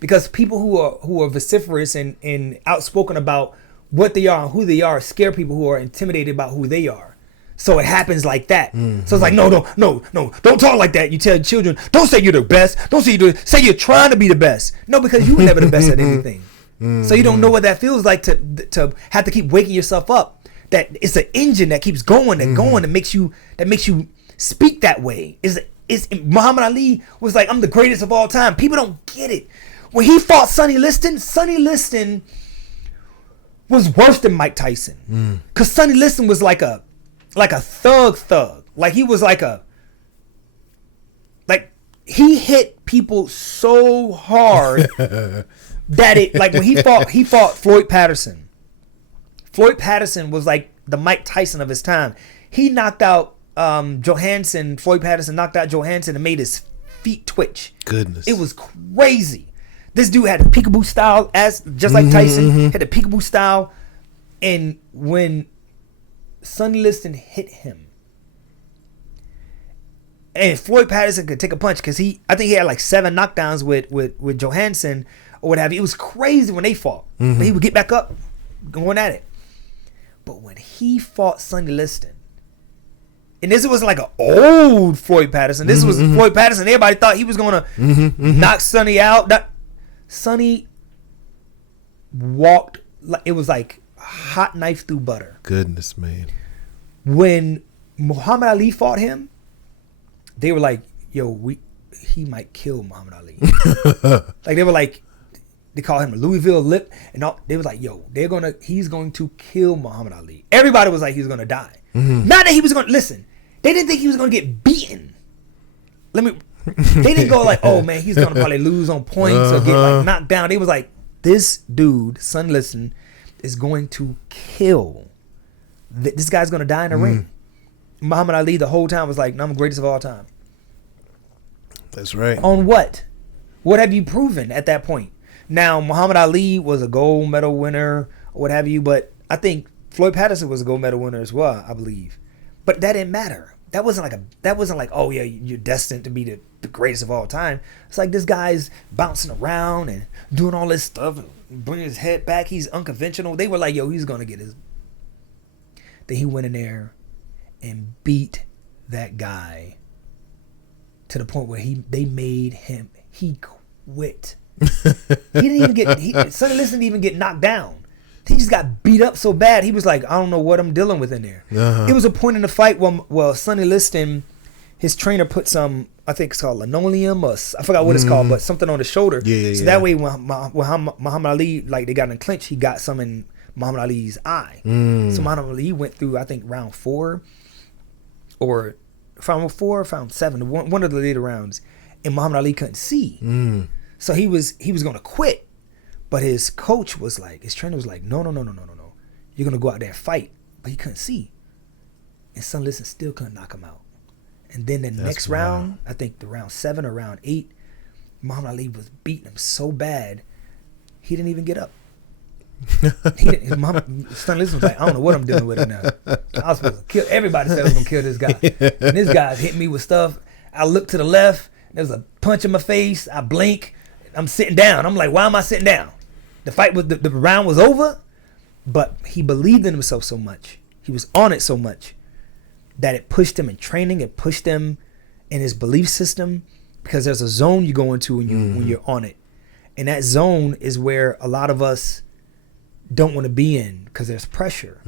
because people who are vociferous and outspoken about what they are and who they are scare people who are intimidated about who they are. So it happens like that. So it's like, no, don't talk like that. You tell children, don't say you're the best. Don't say you're trying to be the best. No, because you were never the best at anything. So you don't know what that feels like to have to keep waking yourself up. That it's an engine that keeps going and going, that makes you speak that way. Muhammad Ali was like, I'm the greatest of all time. People don't get it. When he fought Sonny Liston was worse than Mike Tyson. Cause Sonny Liston was like a thug. Like he was like he hit people so hard that it, like when he fought Floyd Patterson. Floyd Patterson was like the Mike Tyson of his time. He knocked out Johansson. Floyd Patterson knocked out Johansson and made his feet twitch. Goodness. It was crazy. This dude had a peekaboo style, just like Tyson, had a peekaboo style. And when Sonny Liston hit him, and Floyd Patterson could take a punch because I think he had like 7 knockdowns with Johansson or what have you. It was crazy when they fought. But he would get back up, going at it. But when he fought Sonny Liston, and this was like an old Floyd Patterson. This was Floyd Patterson. Everybody thought he was going to knock Sonny out. Sonny walked like it was like a hot knife through butter. Goodness, man. When Muhammad Ali fought him, they were like, yo, he might kill Muhammad Ali. Like they were like, they call him a Louisville lip, and all, they was like, yo, he's going to kill Muhammad Ali. Everybody was like, he's going to die. Not that he was going to, listen, they didn't think he was going to get beaten. They didn't go like, oh man, he's going to probably lose on points or get like knocked down. They was like, this dude, Sonny Liston, is going to kill. This guy's going to die in the ring. Muhammad Ali the whole time was like, no, I'm the greatest of all time. That's right. On what? What have you proven at that point? Now, Muhammad Ali was a gold medal winner or what have you, but I think Floyd Patterson was a gold medal winner as well, I believe. But that didn't matter. That wasn't like, oh yeah, you're destined to be the greatest of all time. It's like this guy's bouncing around and doing all this stuff, bringing his head back. He's unconventional. They were like, yo, he's going to get his. Then he went in there and beat that guy to the point where they made him, he quit. He didn't even get, Sonny Liston didn't even get knocked down. He just got beat up so bad. He was like, I don't know what I'm dealing with in there. It was a point in the fight where Sonny Liston, his trainer put some, I think it's called linoleum or I forgot what it's called, but something on the shoulder. So that way when Muhammad Ali, like they got in a clinch, he got some in Muhammad Ali's eye. So Muhammad Ali went through, I think, round 4 or round 7, one of the later rounds, and Muhammad Ali couldn't see. So he was going to quit. But his coach was like, his trainer was like, no. You're going to go out there and fight. But he couldn't see. And Sonny Liston still couldn't knock him out. And then the next round, I think the round 7 or round 8, Muhammad Ali was beating him so bad, he didn't even get up. Sonny Liston was like, I don't know what I'm dealing with now. I was supposed to kill, everybody said I was going to kill this guy. And this guy's hitting me with stuff. I look to the left, there's a punch in my face, I blink, I'm sitting down. I'm like, why am I sitting down? The fight was, the round was over, but he believed in himself so much. He was on it so much that it pushed him in training. It pushed him in his belief system, because there's a zone you go into when you're on it. And that zone is where a lot of us don't want to be in, because there's pressure.